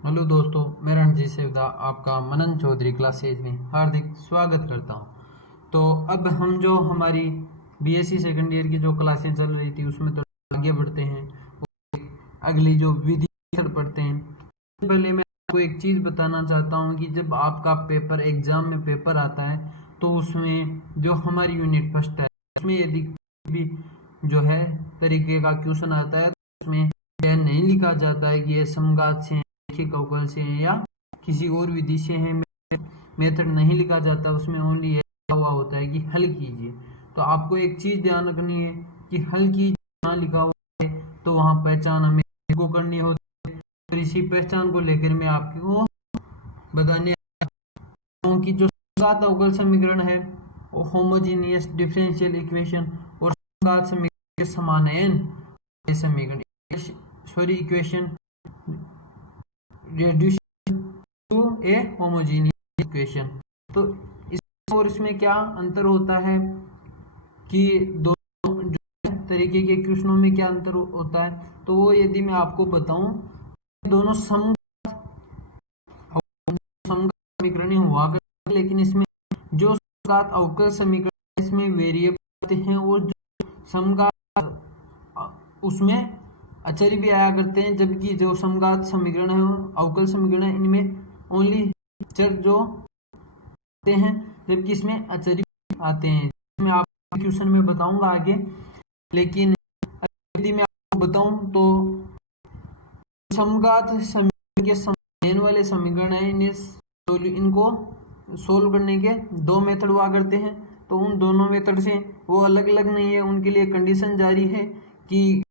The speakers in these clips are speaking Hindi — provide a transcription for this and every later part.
हेलो दोस्तों, मैं रणजीत सेवदा आपका मनन चौधरी क्लासेज में हार्दिक स्वागत करता हूं। तो अब हम जो हमारी बीएससी सेकंड ईयर की जो क्लासें चल रही थी उसमें तो आगे बढ़ते हैं। अगली जो विधि मेथड पढ़ते हैं। पहले मैं आपको एक चीज़ बताना चाहता हूं कि जब आपका पेपर एग्जाम में पेपर आता है तो उसमें जो हमारी यूनिट फर्स्ट है उसमें यदि भी जो है तरीके का क्वेश्चन आता है तो उसमें यह नहीं लिखा जाता है कि ये समघात से अवकल से है या किसी और विधि से है। मेथड नहीं लिखा जाता, उसमें ओनली लिखा हुआ होता है कि हल कीजिए। तो आपको एक चीज ध्यान रखनी है कि हल कीजिए लिखा हुआ है तो वहां पहचान हमें को करनी होती है। और इसी पहचान को लेकर मैं आपको बताने हूँ कि जो सात अवकल समीकरण है वो होमोजीनियस डिफरेंशियल इक्वेशन और समघात समीकरण के समानयन समीकरण sorry equation reduce to a homogeneous equation. तो इस और इसमें क्या अंतर होता है कि दोनों जो तरीके के क्वेश्चनों में क्या अंतर होता है, तो वो यदि मैं आपको बताऊं दोनों समीकरण हुआ करते, लेकिन इसमें जो समघात अवकल समीकरण इसमें वेरिएबल हैं और जो समघात उसमें अचर भी आया करते हैं, जबकि जो समघात समीकरण है अवकल समीकरण है इनमें ओनली चर जो आते हैं, जबकि इसमें अचर भी आते हैं। मैं आपको क्वेश्चन में बताऊंगा आगे, लेकिन यदि मैं आपको बताऊं तो समघात समीकरण के समाधान वाले समीकरण है इनको सोल्व करने के दो मेथड हुआ करते हैं। तो उन दोनों मेथड से वो अलग अलग नहीं है, उनके लिए कंडीशन जारी है कि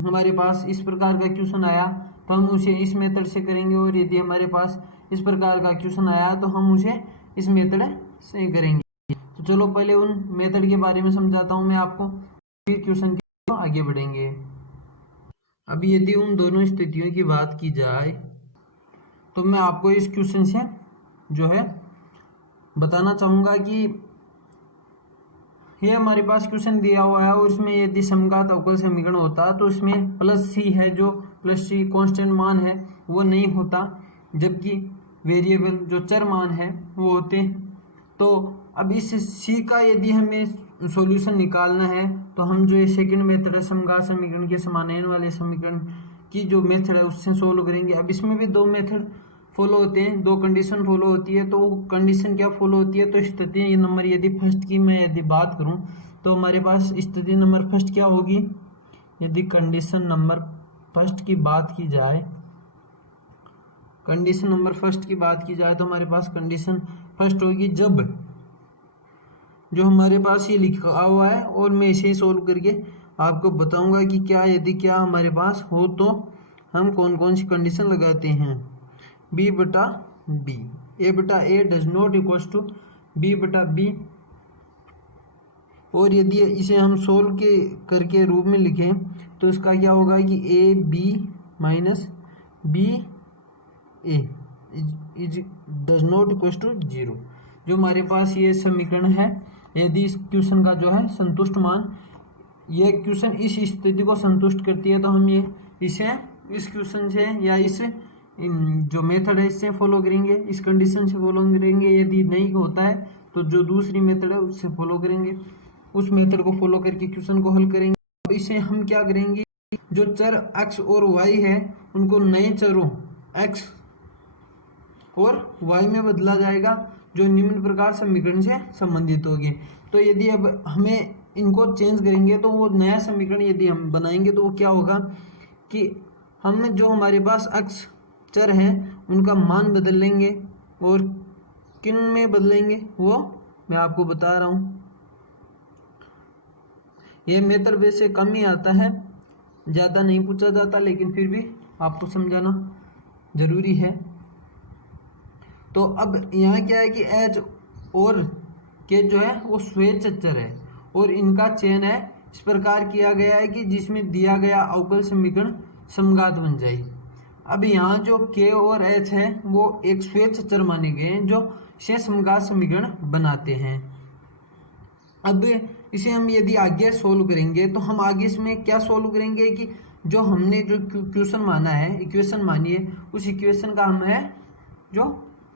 हमारे पास इस प्रकार का क्वेश्चन आया तो हम उसे इस मेथड से करेंगे, और यदि हमारे पास इस प्रकार का क्वेश्चन आया तो हम उसे इस मेथड से करेंगे। तो चलो पहले उन मेथड के बारे में समझाता हूँ मैं आपको, फिर क्वेश्चन के आगे बढ़ेंगे। अभी यदि उन दोनों स्थितियों की बात की जाए तो मैं आपको इस क्वेश्चन से जो है बताना चाहूँगा कि ये हमारे पास क्वेश्चन दिया हुआ है और इसमें यदि समघात अवकल समीकरण होता तो इसमें प्लस सी है, जो प्लस सी कांस्टेंट मान है वो नहीं होता, जबकि वेरिएबल जो चर मान है वो होते हैं। तो अब इस सी का यदि हमें सॉल्यूशन निकालना है तो हम जो ये सेकंड मेथड है समघात समीकरण के समानयन वाले समीकरण की जो मेथड है उससे सोल्व करेंगे। अब इसमें भी दो मेथड फॉलो होते हैं, दो कंडीशन फॉलो होती है। तो कंडीशन क्या फॉलो होती है, तो स्थिति नंबर यदि फर्स्ट की मैं यदि बात करूं तो हमारे पास स्थिति नंबर फर्स्ट क्या होगी, यदि कंडीशन नंबर फर्स्ट की बात की जाए, कंडीशन नंबर फर्स्ट की बात की जाए तो हमारे पास कंडीशन फर्स्ट होगी जब जो हमारे पास ये लिखा हुआ है, और मैं इसे सोल्व करके आपको बताऊंगा कि क्या यदि क्या हमारे पास हो तो हम कौन कौन सी कंडीशन लगाते हैं। बी बटा बी, ए बटा A does not equals to B बटा बी, और यदि इसे हम सोल्व के करके रूप में लिखें तो इसका क्या होगा कि A B minus B A is does not equals to zero. जो हमारे पास ये समीकरण है, यदि इस क्वेश्चन का जो है संतुष्ट मान, ये क्वेश्चन इस स्थिति को संतुष्ट करती है तो हम ये इसे इस क्वेश्चन से या इस जो मेथड है इससे फॉलो करेंगे, इस कंडीशन से फॉलो करेंगे। यदि नहीं होता है तो जो दूसरी मेथड है उससे फॉलो करेंगे, उस मेथड को फॉलो करके क्वेश्चन को हल करेंगे। तो इसे हम क्या करेंगे, जो चर x और y है उनको नए चरों x और y में बदला जाएगा जो निम्न प्रकार समीकरण से संबंधित होगी। तो यदि अब हमें इनको चेंज करेंगे तो वो नया समीकरण यदि हम बनाएंगे तो वो क्या होगा कि हम जो हमारे पास x चर हैं उनका मान बदल लेंगे, और किन में बदलेंगे वो मैं आपको बता रहा हूँ। ये मेथड वैसे कम ही आता है, ज़्यादा नहीं पूछा जाता, लेकिन फिर भी आपको समझाना जरूरी है। तो अब यहाँ क्या है कि एच और के जो है वो स्वेच्छ चर है और इनका चयन है इस प्रकार किया गया है कि जिसमें दिया गया अवकल समीकरण समघात बन जाए। अब यहाँ जो के और एच है वो एक स्वेच्छ चर माने गए हैं जो से समघात समीकरण बनाते हैं। अब इसे हम यदि आगे सोल्व करेंगे तो हम आगे इसमें क्या सोल्व करेंगे कि जो हमने जो क्वेश्चन माना है, इक्वेशन मानी है, उस इक्वेशन का हम है जो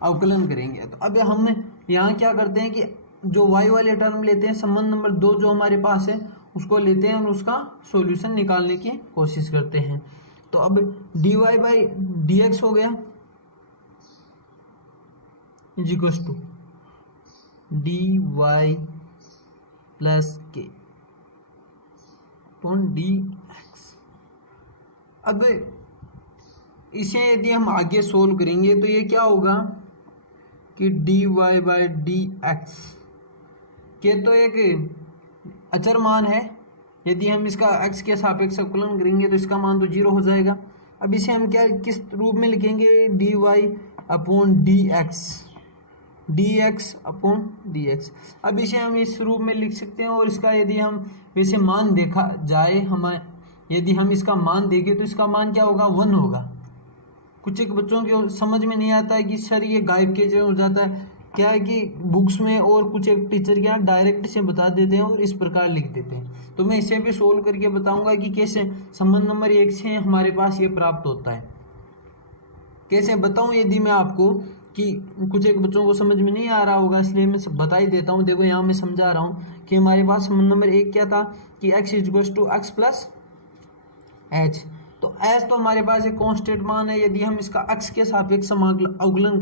अवकलन करेंगे। तो अब हम यहाँ क्या करते हैं कि जो y वाले टर्म लेते हैं, संबंध नंबर 2 जो हमारे पास है उसको लेते हैं और उसका सॉल्यूशन निकालने की कोशिश करते हैं। तो अब dy बाई dx हो गया is equal to dy plus K upon dx। अब इसे यदि हम आगे सोल्व करेंगे तो ये क्या होगा कि dy बाई dx के तो एक अचर मान है, यदि हम इसका x के सापेक्ष अवकलन करेंगे तो इसका मान तो 0 हो जाएगा। अब इसे हम क्या किस रूप में लिखेंगे, dy upon dx upon dx। अब इसे हम इस रूप में लिख सकते हैं और इसका यदि हम वैसे मान देखा जाए, यदि हम इसका मान देखें तो इसका मान क्या होगा, 1 होगा। कुछ एक बच्चों को समझ में नहीं आता है कि सर ये गायब कैसे हो जाता है, क्या है कि बुक्स में और कुछ एक टीचर क्या डायरेक्ट से बता देते हैं और इस प्रकार लिख देते हैं। तो मैं इसे भी सोल्व करके बताऊंगा कि कैसे संबंध नंबर 1 से हमारे पास ये प्राप्त होता है। कैसे बताऊं यदि मैं आपको, कि कुछ एक बच्चों को समझ में नहीं आ रहा होगा इसलिए मैं बता ही देता हूं। देखो यहाँ मैं समझा रहा हूँ कि हमारे पास संबंध नंबर 1 क्या था कि x equals to X plus H. तो एच तो हमारे पास एक कांस्टेंट मान है, यदि हम इसका x के सापेक्ष अवकलन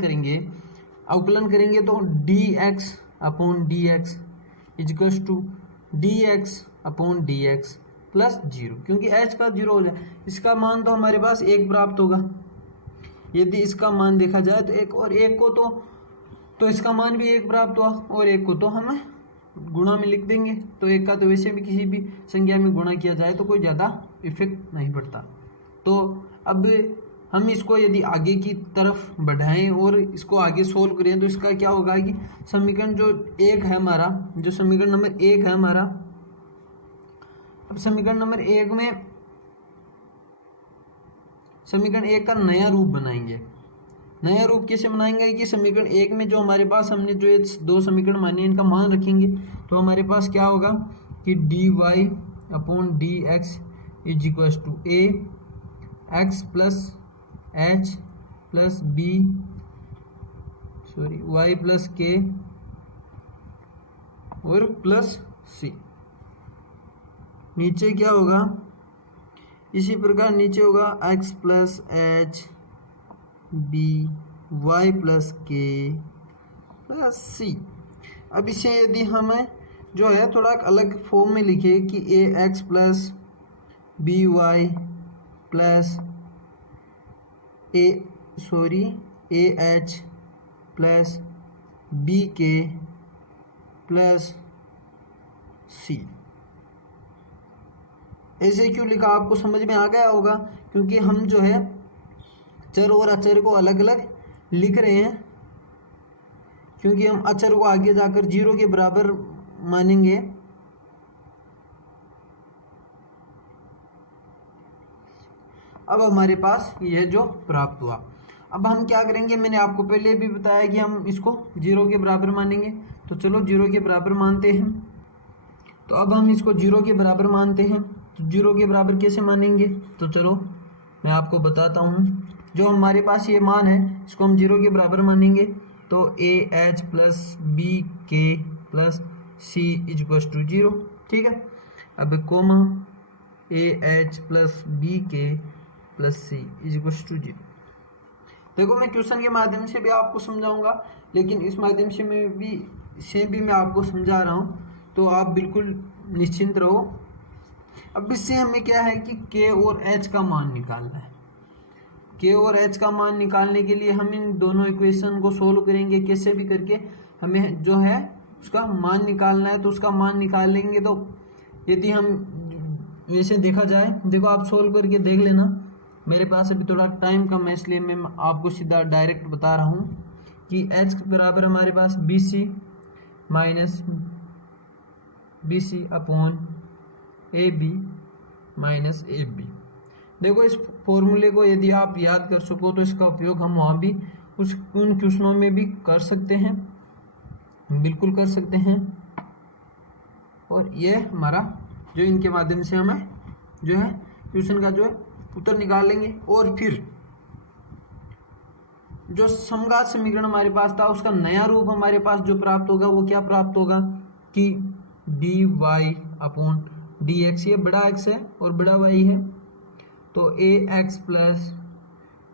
करेंगे तो dx upon dx equals to dx upon dx plus 0, क्योंकि h का 0 हो जाए इसका मान तो हमारे पास 1 प्राप्त होगा। यदि इसका मान देखा जाए तो 1 और 1 को तो इसका मान भी 1 प्राप्त हुआ और 1 को तो हम गुणा में लिख देंगे। तो 1 का तो वैसे भी किसी भी संख्या में गुणा किया जाए तो कोई ज़्यादा इफेक्ट नहीं पड़ता। तो अब हम इसको यदि आगे की तरफ बढ़ाएं और इसको आगे सोल्व करें तो इसका क्या होगा कि समीकरण जो 1 है हमारा, जो समीकरण नंबर 1 है हमारा, अब समीकरण नंबर 1 में समीकरण 1 का नया रूप बनाएंगे। नया रूप कैसे बनाएंगे कि समीकरण 1 में जो हमारे पास हमने जो ये 2 समीकरण माने इनका मान रखेंगे तो हमारे पास क्या होगा कि dy upon dx is equal to a x plus h plus y plus k और प्लस c। नीचे क्या होगा, इसी प्रकार नीचे होगा x plus h b y plus k plus c। अब इसे यदि हमें जो है थोड़ा अलग फॉर्म में लिखे कि a x plus b y plus a h plus b k plus c। ऐसे क्यों लिखा आपको समझ में आ गया होगा, क्योंकि हम जो है चर और अचर को अलग अलग लिख रहे हैं, क्योंकि हम अचर को आगे जाकर 0 के बराबर मानेंगे। अब हमारे पास यह जो प्राप्त हुआ, अब हम क्या करेंगे, मैंने आपको पहले भी बताया कि हम इसको 0 के बराबर मानेंगे। तो चलो 0 के बराबर मानते हैं। तो अब हम इसको 0 के बराबर मानते हैं, तो 0 के बराबर कैसे मानेंगे, तो चलो मैं आपको बताता हूँ। जो हमारे पास ये मान है इसको हम 0 के बराबर मानेंगे तो a h plus b k plus c equal to 0। ठीक है, अब comma a h plus b k plus c equal to 0। देखो मैं क्वेश्चन के माध्यम से भी आपको समझाऊंगा, लेकिन इस माध्यम से मैं आपको समझा रहा हूँ, तो आप बिल्कुल निश्चिंत रहो। अब इससे हमें क्या है कि k और h का मान निकालना है। k और h का मान निकालने के लिए हम इन दोनों इक्वेशन को सोल्व करेंगे, कैसे भी करके हमें जो है उसका मान निकालना है। तो उसका मान निकाल लेंगे तो यदि हम वैसे देखा जाए, देखो आप सोल्व करके देख लेना, मेरे पास अभी थोड़ा टाइम कम है इसलिए मैं आपको सीधा डायरेक्ट बता रहा हूँ कि h बराबर हमारे पास BC minus BC upon AB minus AB। देखो इस फॉर्मूले को यदि आप याद कर सको तो इसका उपयोग हम वहाँ भी उन क्वेश्चनों में भी कर सकते हैं, बिल्कुल कर सकते हैं। और यह हमारा जो इनके माध्यम से हमें जो है क्वेश्चन का जो है उत्तर निकाल लेंगे। और फिर जो समघात समीकरण हमारे पास था उसका नया रूप हमारे पास जो प्राप्त होगा वो क्या प्राप्त होगा कि D Y upon D X, ये बड़ा एक्स है और बड़ा वाई है, तो A X plus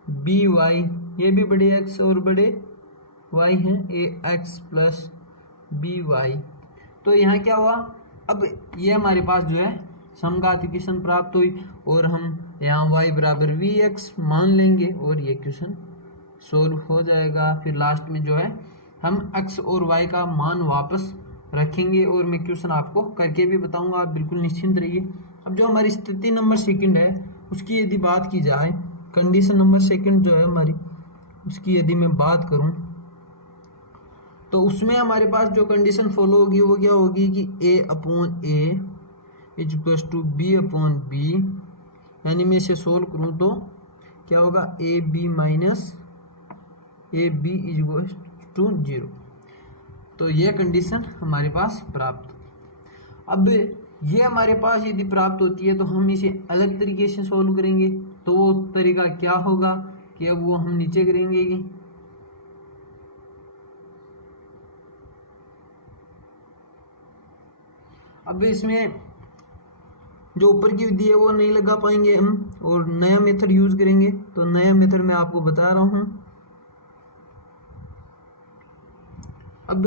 B Y, ये भी बड़े एक्स और बड़े वाई हैं, A X plus B Y. तो यहाँ क्या हुआ, अब ये हमारे पास जो है समघात इक्वेशन प्राप्त हुई और हम यहाँ y बराबर वी एक्स मान लेंगे और ये क्वेश्चन सोल्व हो जाएगा। फिर लास्ट में जो है हम x और y का मान वापस रखेंगे और मैं क्वेश्चन आपको करके भी बताऊंगा, आप बिल्कुल निश्चिंत रहिए। अब जो हमारी स्थिति नंबर सेकंड है उसकी यदि बात की जाए, कंडीशन नंबर सेकंड जो है हमारी, उसकी यदि मैं बात करूं तो उसमें हमारे पास जो कंडीशन फॉलो होगी वो क्या होगी कि a upon A is equals to B upon B, यानी मैं इसे सोल्व करूं तो क्या होगा A B minus A B is equals to 0। तो यह कंडीशन हमारे पास प्राप्त। अब ये हमारे पास यदि प्राप्त होती है तो हम इसे अलग तरीके से सोल्व करेंगे, तो वो तरीका क्या होगा कि अब वो हम नीचे करेंगे कि अब इसमें जो ऊपर की विधि है वो नहीं लगा पाएंगे हम और नया मेथड यूज करेंगे। तो नया मेथड मैं आपको बता रहा हूं। अब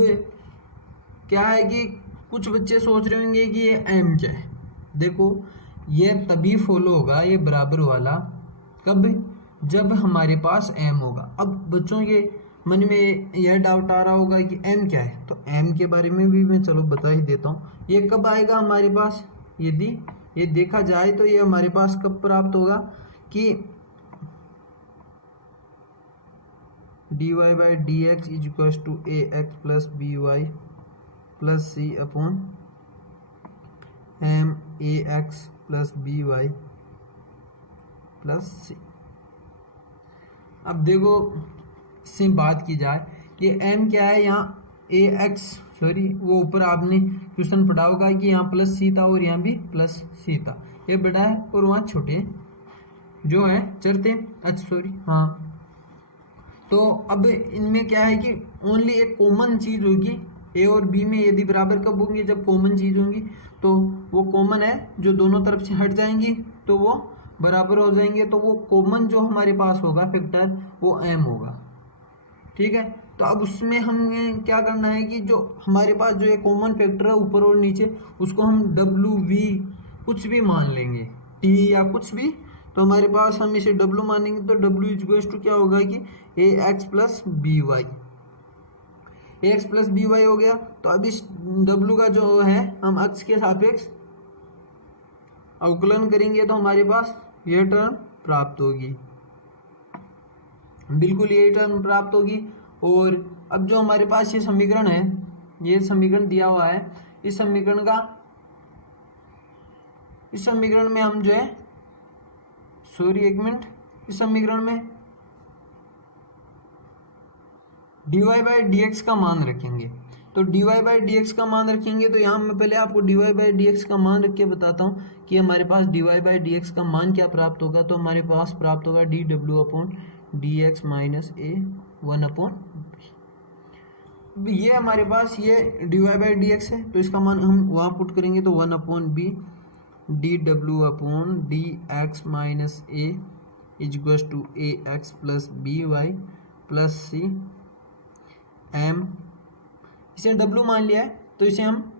क्या है कि कुछ बच्चे सोच रहे होंगे कि ये m क्या है। देखो ये तभी फॉलो होगा ये बराबर वाला कब, जब हमारे पास m होगा। अब बच्चों के मन में यह डाउट आ रहा होगा कि m क्या है, तो m के बारे में भी मैं चलो बता ही देता हूँ। ये कब आएगा हमारे पास, यदि ये देखा जाए तो ये हमारे पास कब प्राप्त होगा कि dy by D X is equal to A X plus B Y plus C upon M A X plus B Y plus C. अब देखो इससे बात की जाए, ये m क्या है, यहाँ ए एक्स सॉरी वो ऊपर आपने क्वेश्चन पढ़ा होगा कि यहाँ प्लस सी था और यहाँ भी प्लस सी था, ये बड़ा है और वहाँ छोटे जो है चरते अच्छा सॉरी हाँ। तो अब इनमें क्या है कि ओनली एक कॉमन चीज होगी, ए और बी में यदि बराबर कब होंगे, जब कॉमन चीज होंगी। तो वो कॉमन है जो दोनों तरफ से हट जाएंगी तो वो बराबर हो जाएंगे, तो वो कॉमन जो हमारे पास होगा फैक्टर वो m होगा। ठीक है, तो अब उसमें हमें क्या करना है कि जो हमारे पास जो एक कॉमन फैक्टर है ऊपर और नीचे उसको हम w v कुछ भी मान लेंगे, t या कुछ भी, तो हमारे पास हम इसे w मानेंगे तो w इक्वल्स टू क्या होगा कि ए एक्स प्लस बी वाई, ए एक्स प्लस बी वाई हो गया। तो अब इस w का जो है हम x के सापेक्ष अवकलन करेंगे तो हमारे पास यह टर्म प्राप्त होगी, बिल्कुल यही टर्म प्राप्त होगी। और अब जो हमारे पास ये समीकरण है, ये समीकरण दिया हुआ है, इस समीकरण में हम जो है सॉरी एक मिनट, इस समीकरण में dy बाई डी एक्स का मान रखेंगे। तो dy बाई डी एक्स का मान रखेंगे तो यहाँ मैं पहले आपको dy बाई डी एक्स का मान रख के बताता हूँ कि हमारे पास dy बाई डी एक्स का मान क्या प्राप्त होगा। तो हमारे पास प्राप्त होगा D W upon D X minus A 1 upon B. ये हमारे पास ये dy बाई डी एक्स है तो इसका मान हम वहाँ पुट करेंगे तो 1 upon B D W upon D X minus A is equals to A X plus B Y plus C M. इसे w मान लिया है तो इसे हम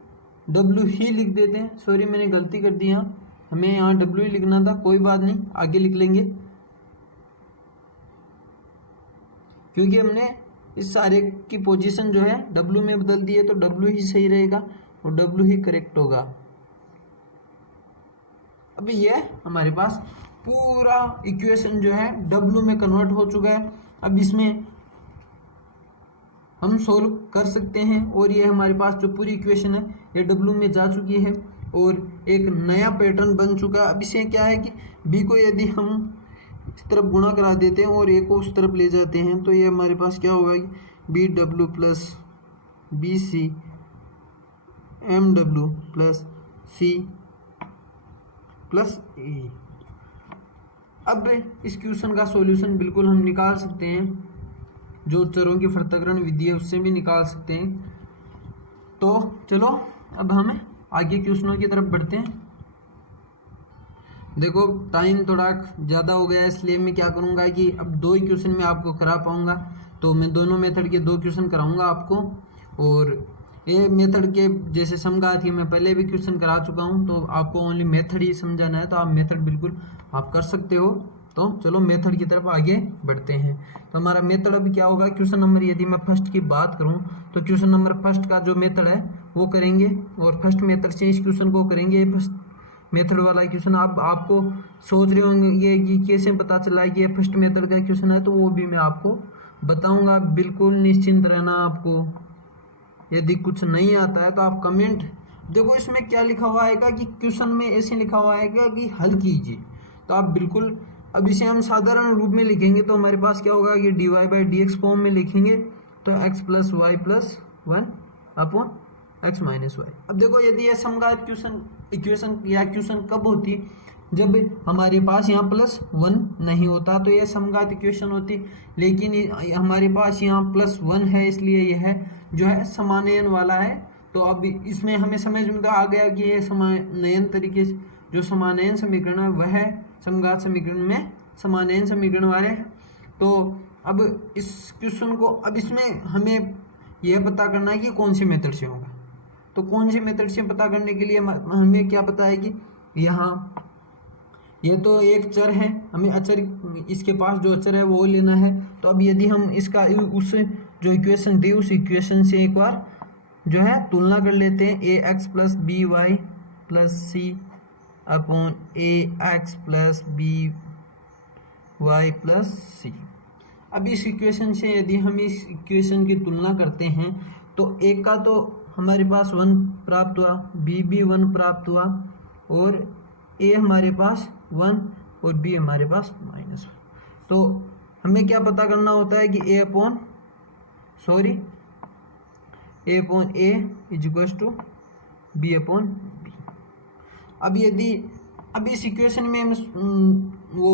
w ही लिख देते हैं। सॉरी मैंने गलती कर दी, हमें यहाँ w ही लिखना था, कोई बात नहीं आगे लिख लेंगे, क्योंकि हमने इस सारे की पोजीशन जो है w में बदल दी है तो w ही सही रहेगा और w ही करेक्ट होगा। अभी ये हमारे पास पूरा इक्वेशन जो है w में कन्वर्ट हो चुका है। अब इसमें हम सोल्व कर सकते हैं और ये हमारे पास जो पूरी इक्वेशन है ये w में जा चुकी है और एक नया पैटर्न बन चुका है। अब इसे क्या है कि b को यदि हम इस तरफ गुणा करा देते हैं और a को उस तरफ ले जाते हैं तो ये हमारे पास क्या होगा कि B W plus B C M W plus C plus A. अब इस क्वेश्चन का सॉल्यूशन बिल्कुल हम निकाल सकते हैं, जो चरों की पृथक्करण विधि है उससे भी निकाल सकते हैं। तो चलो अब हम आगे क्वेश्चनों की तरफ बढ़ते हैं। देखो टाइम थोड़ा ज़्यादा हो गया है, इसलिए मैं क्या करूँगा कि अब 2 ही क्वेश्चन में आपको करा पाऊँगा, तो मैं दोनों मेथड के 2 क्वेश्चन कराऊँगा आपको। और ये मेथड के जैसे समघात मैं पहले भी क्वेश्चन करा चुका हूँ, तो आपको ओनली मेथड ही समझाना है, तो आप मेथड बिल्कुल आप कर सकते हो। तो चलो मेथड की तरफ आगे बढ़ते हैं। तो हमारा मेथड अभी क्या होगा, क्वेश्चन नंबर यदि मैं फर्स्ट की बात करूं तो क्वेश्चन नंबर फर्स्ट का जो मेथड है वो करेंगे, और फर्स्ट मेथड से इस क्वेश्चन को करेंगे। फर्स्ट मेथड वाला क्वेश्चन आपको सोच रहे होंगे कि कैसे पता चला कि ये फर्स्ट मेथड का क्वेश्चन है, तो वो भी मैं आपको बताऊंगा। बिल्कुल निश्चिंत रहना आपको। यदि कुछ नहीं आता है तो आप कमेंट, देखो इसमें क्या लिखा हुआ आएगा कि क्वेश्चन में ऐसे लिखा हुआ आएगा कि हल कीजिए, तो आप बिल्कुल अब इसे हम साधारण रूप में लिखेंगे तो हमारे पास क्या होगा कि dy/dx फॉर्म में लिखेंगे, तो x + y + 1 upon x - y। अब देखो यदि यह समघात इक्वेशन या क्वेश्चन कब होती, जब हमारे पास यहाँ +1 नहीं होता तो यह समघात इक्वेशन होती, लेकिन हमारे पास यहाँ +1 है, इसलिए यह जो है समानयन वाला है। तो अब इसमें हमें समझ में तो आ गया कि यह समानयन तरीके से जो समानयन समीकरण है वह समघात समीकरण में समानयन समीकरण वाले हैं। तो अब इस क्वेश्चन को, अब इसमें हमें यह पता करना है कि कौन से मेथड से होगा। तो कौन से मेथड से पता करने के लिए हमें क्या पता है कि यहाँ ये तो एक चर है, हमें अचर, इसके पास जो अचर है वो लेना है। तो अब यदि हम इसका उस जो इक्वेशन दी उस इक्वेशन से एक बार जो है तुलना कर लेते हैं, ax + by + c upon ax + by + c। अब इस इक्वेशन से यदि हम इस इक्वेशन की तुलना करते हैं तो एक का तो हमारे पास 1 प्राप्त हुआ, b भी 1 प्राप्त हुआ, और a हमारे पास 1 और b हमारे पास -1। तो हमें क्या पता करना होता है कि a upon a = b upon b। अब यदि इस इक्वेशन में वो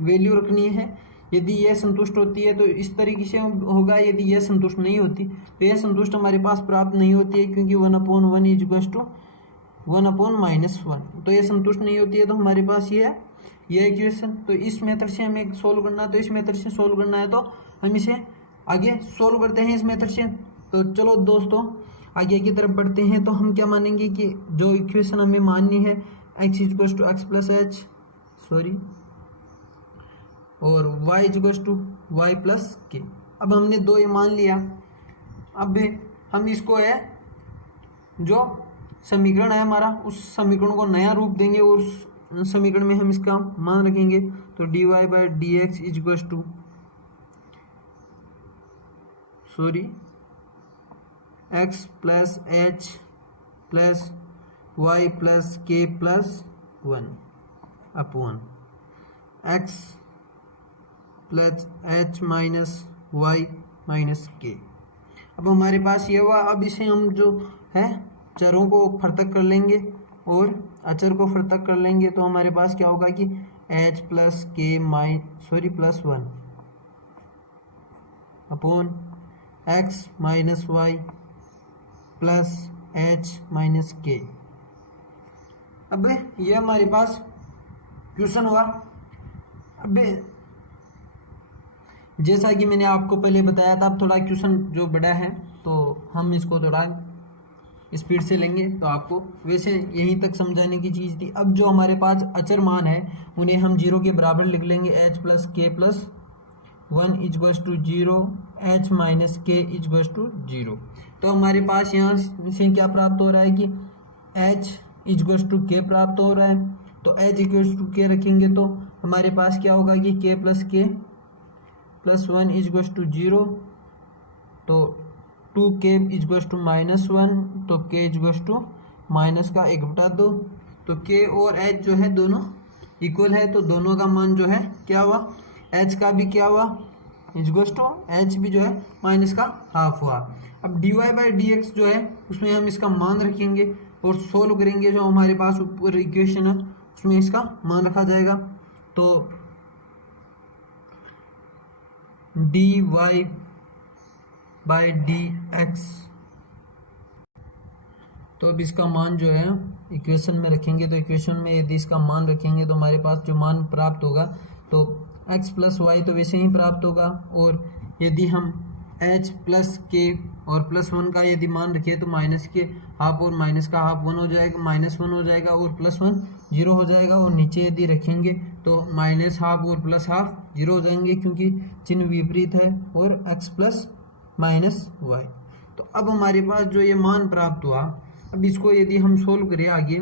वैल्यू रखनी है, यदि यह संतुष्ट होती है तो इस तरीके से होगा, यदि यह संतुष्ट नहीं होती तो यह संतुष्ट हमारे पास प्राप्त नहीं होती है, क्योंकि 1/1 = 1/-1। तो यह संतुष्ट नहीं होती है, तो हमारे पास ये है यह इक्वेशन। तो इस मेथड से हमें सोल्व करना है, तो इस मेथड से सोल्व करना है, तो हम इसे आगे सोल्व करते हैं इस मेथड से। तो चलो दोस्तों आगे की तरफ बढ़ते हैं। तो हम क्या मानेंगे कि जो इक्वेशन हमें माननी है x = x + h और y = y + k। अब हमने 2 ये मान लिया। अब हम इसको है जो समीकरण है हमारा, उस समीकरण को नया रूप देंगे और उस समीकरण में हम इसका मान रखेंगे। तो dy/dx = x + h + y + k + 1 upon x + h - y - k। अब हमारे पास ये हुआ। अब इसे हम जो है चरों को पृथक कर लेंगे और अचर को पृथक कर लेंगे, तो हमारे पास क्या होगा कि h + k + 1 upon x - y + h - k। अब ये हमारे पास क्वेश्चन हुआ। अब जैसा कि मैंने आपको पहले बताया था, अब थोड़ा क्वेश्चन जो बड़ा है तो हम इसको थोड़ा स्पीड से लेंगे, तो आपको वैसे यहीं तक समझाने की चीज़ थी। अब जो हमारे पास अचर मान है उन्हें हम 0 के बराबर लिख लेंगे। h + k + 1 = 0, h - k = 0। तो हमारे पास यहाँ से क्या प्राप्त हो रहा है कि h = k प्राप्त हो रहा है। तो h = k रखेंगे तो हमारे पास क्या होगा कि k + k + 1 = 0, तो 2k = -1, तो k = -1/2। तो k और h जो है दोनों इक्वल है, तो दोनों का मान जो है क्या हुआ, h का भी क्या हुआ h भी जो है -½ हुआ। अब dy/dx जो है उसमें हम इसका मान रखेंगे और सोल्व करेंगे। जो हमारे पास ऊपर इक्वेशन है उसमें इसका मान रखा जाएगा। तो D Y by D X. तो अब इसका मान जो है इक्वेशन में रखेंगे, तो इक्वेशन में यदि इसका मान रखेंगे तो हमारे पास जो मान प्राप्त होगा तो x प्लस वाई तो वैसे ही प्राप्त होगा, और यदि हम h प्लस के और प्लस 1 का यदि मान रखें तो माइनस के हाफ और माइनस का हाफ 1 हो जाएगा, -1 हो जाएगा और प्लस 1 0 हो जाएगा, और नीचे यदि रखेंगे तो माइनस हाफ और प्लस हाफ 0 हो जाएंगे क्योंकि चिन्ह विपरीत है, और x प्लस माइनस वाई। तो अब हमारे पास जो ये मान प्राप्त हुआ, अब इसको यदि हम सोल्व करें आगे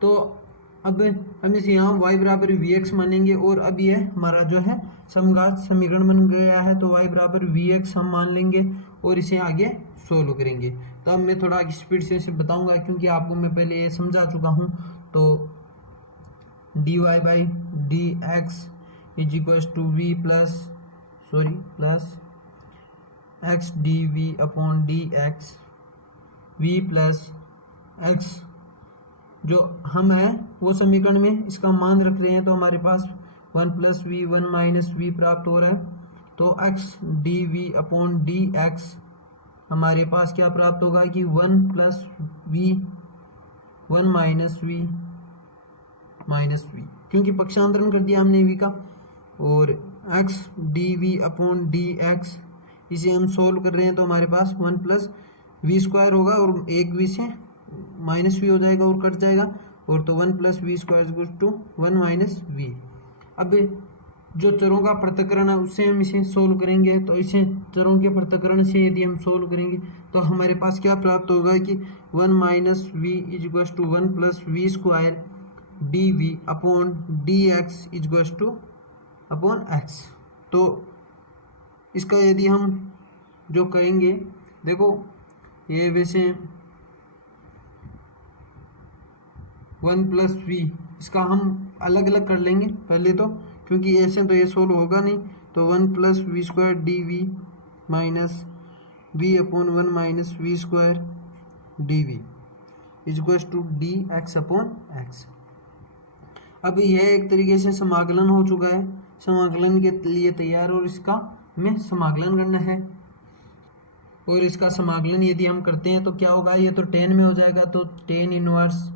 तो अब हम इसे यहाँ y बराबर वी एक्स मानेंगे, और अब ये हमारा जो है समघात समीकरण बन गया है, तो y बराबर वी एक्स हम मान लेंगे और इसे आगे सोल्व करेंगे। तो अब मैं थोड़ा आगे स्पीड से इसे बताऊंगा क्योंकि आपको मैं पहले ये समझा चुका हूँ। तो D Y by D X is equal to V plus X D V upon D X, V plus X जो हम है वो समीकरण में इसका मान रख रहे हैं, तो हमारे पास 1 प्लस वी 1 माइनस वी प्राप्त हो रहा है। तो X D V upon D X हमारे पास क्या प्राप्त होगा कि 1 प्लस वी 1 माइनस वी क्योंकि पक्षांतरण कर दिया हमने वी का, और X D V upon D X इसे हम सोल्व कर रहे हैं, तो हमारे पास 1 प्लस वी स्क्वायर होगा और एक वी से माइनस वी हो जाएगा और कट जाएगा, और तो 1 plus V square equal to 1 minus V. अब जो चरों का पृथक्करण है उससे हम इसे सोल्व करेंगे, तो इसे चरों के पृथक्करण से यदि हम सोल्व करेंगे तो हमारे पास क्या प्राप्त होगा कि 1 minus V is equal to 1 plus V square D V upon D X is equal to upon X. तो इसका यदि हम जो करेंगे, देखो ये वैसे 1 प्लस वी इसका हम अलग अलग कर लेंगे पहले, तो क्योंकि ऐसे तो ये सोल्व होगा नहीं, तो 1 plus V square D V minus V upon 1 minus V square D V is equal to D X upon X. अब यह एक तरीके से समाकलन हो चुका है, समाकलन के लिए तैयार, और इसका हमें समाकलन करना है, और इसका समाकलन यदि हम करते हैं तो क्या होगा, ये तो 10 में हो जाएगा, तो 10 inverse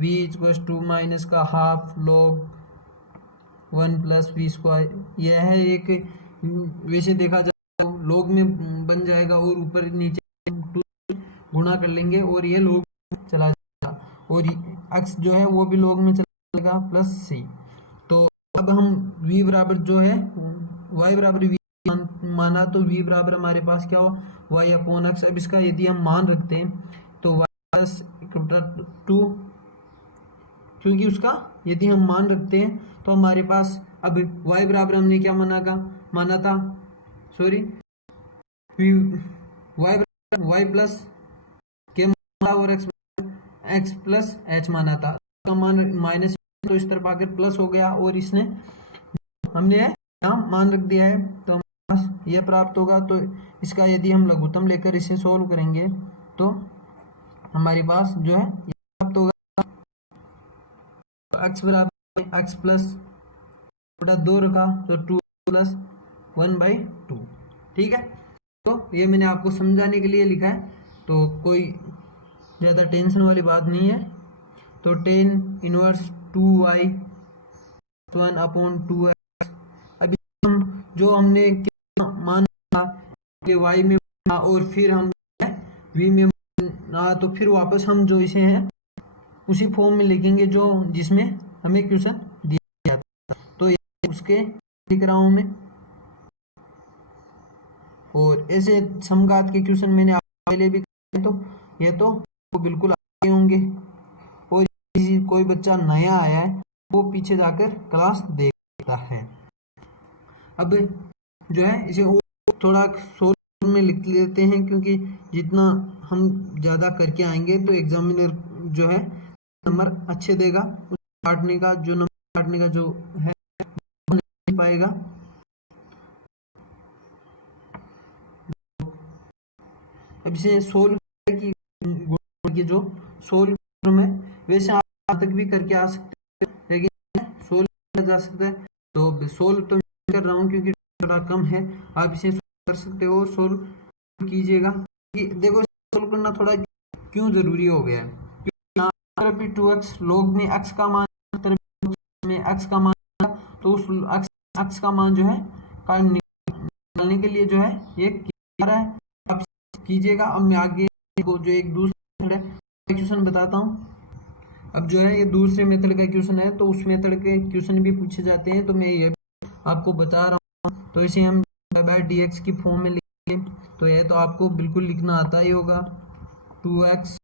v equal to minus का half log 1 plus V square. यह है एक, वैसे देखा जाए लॉग में बन जाएगा और ऊपर नीचे 2 गुणा कर लेंगे और ये लॉग चला जाएगा, और x जो है वो भी लॉग में चला जाएगा प्लस c। तो अब हम v बराबर जो है y बराबर v माना, तो v बराबर हमारे पास क्या हो y अपॉन x। अब इसका यदि हम मान रखते हैं तो y प्लस 2, क्योंकि उसका यदि हम मान रखते हैं तो हमारे पास अब y बराबर हमने क्या माना था y प्लस के माना और x प्लस h माना था, का मान माइनस, तो इस तरफ आकर प्लस हो गया, और इसने हमने यहाँ मान रख दिया है, तो हमारे पास यह प्राप्त होगा। तो इसका यदि हम लघुत्तम लेकर इसे सोल्व करेंगे तो हमारे पास जो है ये प्राप्त होगा, x बराबर x प्लस 2 रखा तो 2 प्लस 1/2। ठीक है, तो ये मैंने आपको समझाने के लिए लिखा है, तो कोई ज़्यादा टेंशन वाली बात नहीं है। तो 10 इनवर्स 2y 1 अपॉन 2x। अभी हम जो हमने माना कि y में और फिर हम v में माना, तो फिर वापस हम जो इसे है उसी फॉर्म में लिखेंगे जो जिसमें हमें क्वेश्चन दिया जाता है। तो उसके लिख रहा हूँ मैं, और ऐसे समघात के क्वेश्चन मैंने पहले भी किए, तो ये तो बिल्कुल आगे होंगे, और कोई बच्चा नया आया है वो पीछे जाकर क्लास देखता है। अब जो है इसे थोड़ा सोल्व में लिख लेते हैं, क्योंकि जितना हम ज़्यादा करके आएंगे तो एग्जामिनर जो है नंबर अच्छे देगा, उस काटने का जो नंबर काटने का जो है नहीं पाएगा। अब इसे सोल्व की जो सोल्व में वैसे आप तक भी करके आ सकते हैं, लेकिन सोल्व किया जा सकता है। तो सोल्व तो कर रहा हूँ क्योंकि थोड़ा कम है, आप इसे कर सकते हो, सोल्व कीजिएगा। देखो सोल्व करना थोड़ा क्यों जरूरी हो गया है, क्योंकि यहाँ तरफ भी 2x log में x का मान, में x का मान, तो उस x का मान जो है निकालने के लिए जो है ये क्या रहा है, आप कीजिएगा। अब मैं आगे को जो एक दूसरा क्वेश्चन बताता हूँ। अब जो है ये दूसरे मेथड का क्वेश्चन है, तो उस मेथड के क्वेश्चन भी पूछे जाते हैं, तो मैं ये आपको बता रहा हूँ। तो इसे हम dx की फॉर्म में लिखेंगे, तो ये तो आपको बिल्कुल लिखना आता ही होगा, 2x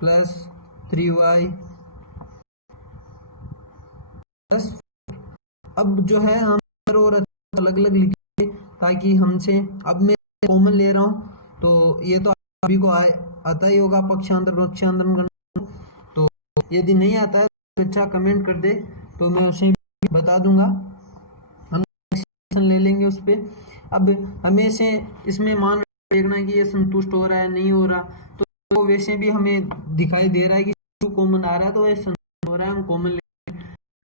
प्लस 3y प्लस, अब जो है हम और अलग अलग लिखेंगे ताकि हमसे, अब मैं कॉमन ले रहा हूँ, तो ये तो अभी को आता ही होगा पक्षांतर पक्षांतर करना। तो यदि नहीं आता है तो अच्छा कमेंट कर दे, तो मैं उसे बता दूंगा, हम ले लेंगे उस पर। अब हमें से इसमें मान देखना कि ये संतुष्ट हो रहा है नहीं हो रहा, तो वैसे भी हमें दिखाई दे रहा है कि कॉमन आ रहा है, तो ये संतुष्ट हो रहा है, हम कॉमन ले,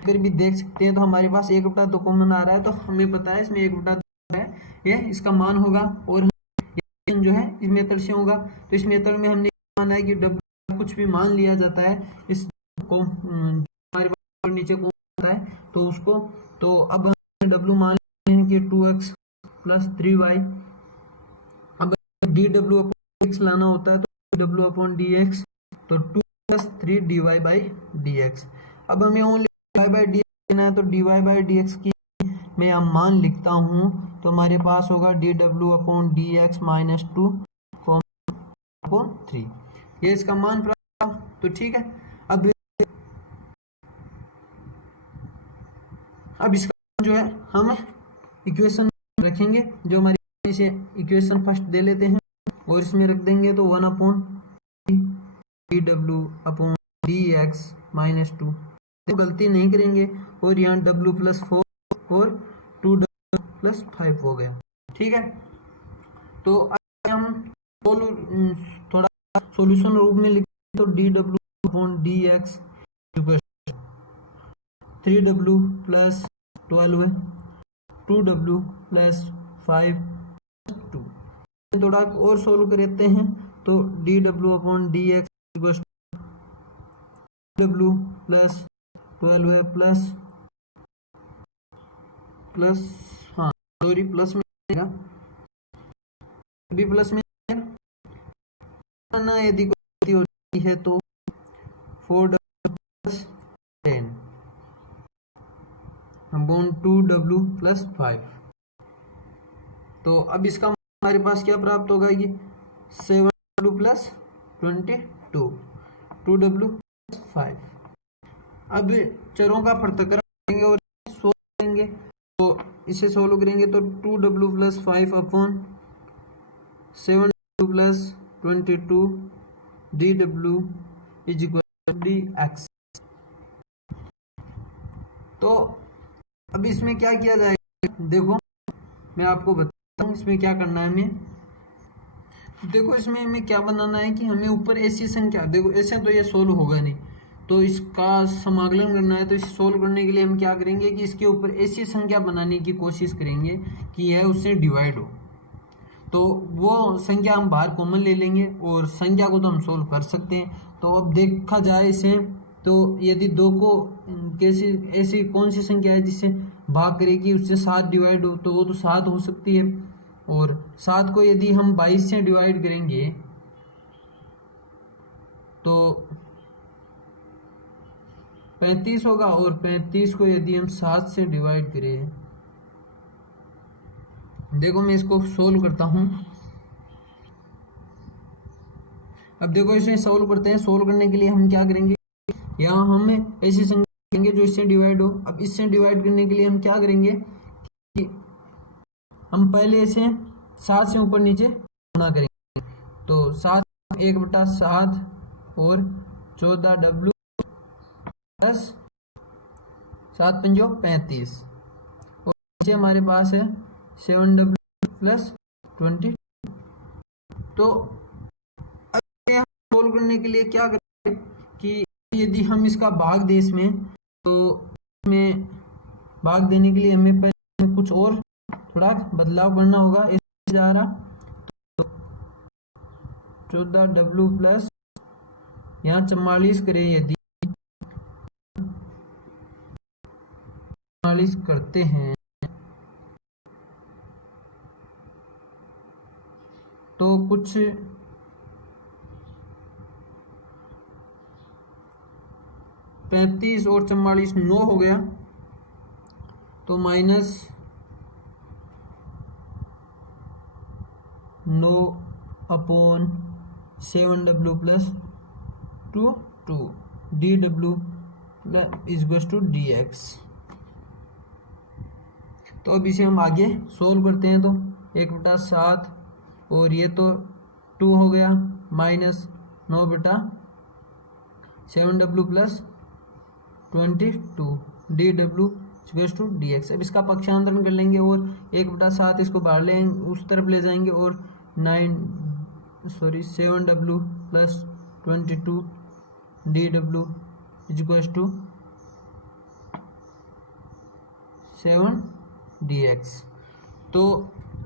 अगर भी देख सकते हैं तो हमारे पास 1/2 कॉमन आ रहा है, तो हमें पता है इसमें 1/2 है, ये इसका मान होगा, और जो है इस मेथड से होगा। तो इस मेथड में हमने माना है कि डब्ल्यू कुछ भी मान लिया जाता है, इस को हमारे पास नीचे कौन होता है तो उसको, तो अब हम डब्ल्यू मान लेते हैं कि 2x प्लस 3y। अब डी डब्ल्यू अपॉन एक्स लाना होता है, तो डब्ल्यू अपॉन डी एक्स, तो 2 plus 3 D Y by D X. अब हमें ओनली वाई बाई डी लेना है, तो D Y by D X की मैं यहाँ मान लिखता हूँ, तो हमारे पास होगा D W upon D X minus 2 upon 3, ये इसका मान प्राप्त, तो ठीक है। अब इसका जो है हम इक्वेशन रखेंगे, जो हमारी इसे इक्वेशन फर्स्ट दे लेते हैं और इसमें रख देंगे, तो 1 upon D W upon D X minus 2, तो गलती नहीं करेंगे, और यहाँ डब्ल्यू प्लस 4 और 2 डब्ल्यू प्लस 5 हो गया, ठीक है। तो अब हम थोड़ा सॉल्यूशन रूप में लिखते, तो D W upon D x 3w plus 12 2w plus 5 2, थोड़ा और सोल्व करते हैं, तो D W upon D x W plus 12 plus plus, हाँ सॉरी प्लस में भी प्लस में ना, यदि कोई होती है तो 4w plus 10 upon 2w plus 5। तो अब इसका हमारे पास क्या प्राप्त होगा कि 7w प्लस 22 2w प्लस 5। अब चरों का पृथक्करण करेंगे और सोल्व करेंगे, तो इसे सोल्व करेंगे, तो 2w plus 5 upon 7w plus 22 dw is equal to dx। तो अब इसमें क्या किया जाएगा, देखो मैं आपको बताता हूँ इसमें क्या करना है। हमें देखो इसमें हमें क्या बनाना है कि हमें ऊपर ऐसी संख्या, देखो ऐसे तो ये सोल्व होगा नहीं, तो इसका समाकलन करना है, तो इसे सोल्व करने के लिए हम क्या करेंगे कि इसके ऊपर ऐसी संख्या बनाने की कोशिश करेंगे कि यह उससे डिवाइड हो, तो वो संख्या हम बाहर कॉमन ले लेंगे, और संख्या को तो हम सोल्व कर सकते हैं। तो अब देखा जाए इसे, तो यदि 2 को कैसी ऐसी कौन सी संख्या है जिससे भाग करेगी उससे 7 डिवाइड हो, तो वो तो 7 हो सकती है, और 7 को यदि हम 22 से डिवाइड करेंगे तो 35 होगा, और 35 को यदि हम 7 से डिवाइड करें, देखो मैं इसको सोल्व करता हूं। अब देखो इसे सोल्व करते हैं, सोल्व करने के लिए हम क्या करेंगे, यहाँ हम ऐसी संख्या लेंगे जो इससे डिवाइड हो। अब इससे डिवाइड करने के लिए हम क्या करेंगे कि हम पहले इसे 7 से ऊपर नीचे गुणा करेंगे, तो 7 1/7 और 14w प्लस 7 पंजो 35, और नीचे हमारे पास है 7w प्लस 20। तो अब यहाँ सोल्व करने के लिए क्या करें कि यदि हम इसका भाग दें इसमें, तो इसमें भाग देने के लिए हमें पहले हमें कुछ और थोड़ा बदलाव करना होगा। इससे जा रहा तो 14W प्लस यहाँ 44 करें, यदि 44 करते हैं तो कुछ 35 और 44 9 हो गया, तो minus 9/7W plus 2 dW equals to dx। तो अब इसे हम आगे सोल्व करते हैं। तो 1/7 और ये तो 2 हो गया, minus 9/7W plus 22 dW equals to dx। अब इसका पक्षांतरण कर लेंगे और 1/7 इसको बाहर ले उस तरफ ले जाएंगे और 7W plus 22 dW equals to 7 dx। तो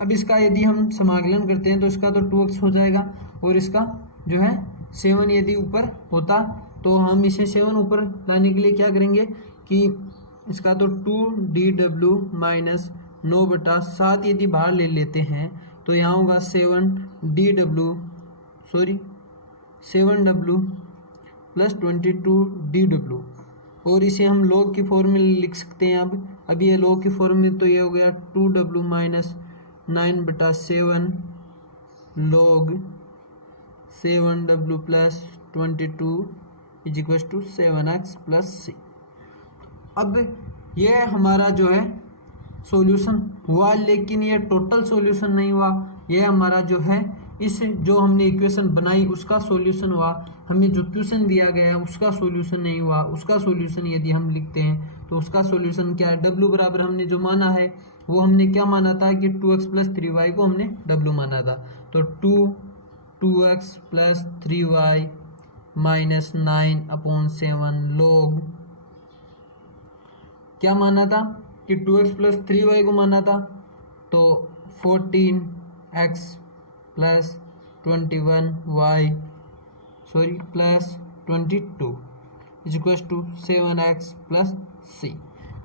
अब इसका यदि हम समाकलन करते हैं तो इसका तो 2x हो जाएगा और इसका जो है 7 यदि ऊपर होता तो हम इसे 7 ऊपर लाने के लिए क्या करेंगे कि इसका तो 2dW माइनस 9/7 यदि बाहर ले लेते हैं तो यहाँ होगा 7W प्लस 22 dW और इसे हम लॉग की फॉर्म में लिख सकते हैं। अब ये लॉग की फॉर्म में तो ये हो गया 2W minus 9/7 log 7W plus 22 is equal to 7x plus c। अब ये हमारा जो है सॉल्यूशन हुआ, लेकिन ये टोटल सॉल्यूशन नहीं हुआ। ये हमारा जो है इस जो हमने इक्वेशन बनाई उसका सॉल्यूशन हुआ, हमें जो क्वेश्चन दिया गया है उसका सॉल्यूशन नहीं हुआ। उसका सॉल्यूशन यदि हम लिखते हैं तो उसका सॉल्यूशन क्या है, W बराबर हमने जो माना है वो हमने क्या माना था कि 2x प्लस 3y को हमने W माना था। तो 2x plus 3y minus 9/7 log क्या माना था कि 2x प्लस 3y को माना था, तो 14x plus 21y plus 22 is equal to 7x plus c।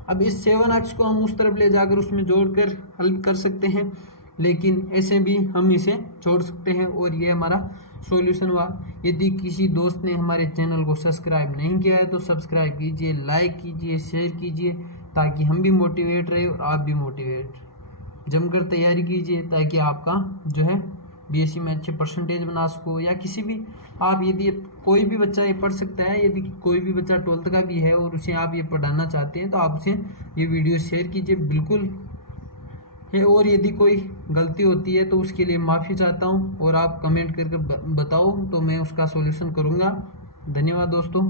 अब इस 7x को हम उस तरफ ले जाकर उसमें जोड़कर हल कर सकते हैं, लेकिन ऐसे भी हम इसे जोड़ सकते हैं और ये हमारा सॉल्यूशन हुआ। यदि किसी दोस्त ने हमारे चैनल को सब्सक्राइब नहीं किया है तो सब्सक्राइब कीजिए, लाइक कीजिए, शेयर कीजिए, ताकि हम भी मोटिवेट रहे और आप भी मोटिवेट। जमकर तैयारी कीजिए ताकि आपका जो है बीएससी में अच्छे परसेंटेज बना सको, या किसी भी आप यदि कोई भी बच्चा ये पढ़ सकता है। यदि कोई भी बच्चा 12th का भी है और उसे आप ये पढ़ाना चाहते हैं तो आप उसे ये वीडियो शेयर कीजिए बिल्कुल है। और यदि कोई गलती होती है तो उसके लिए माफ़ी चाहता हूँ और आप कमेंट करके बताओ तो मैं उसका सॉल्यूशन करूँगा। धन्यवाद दोस्तों।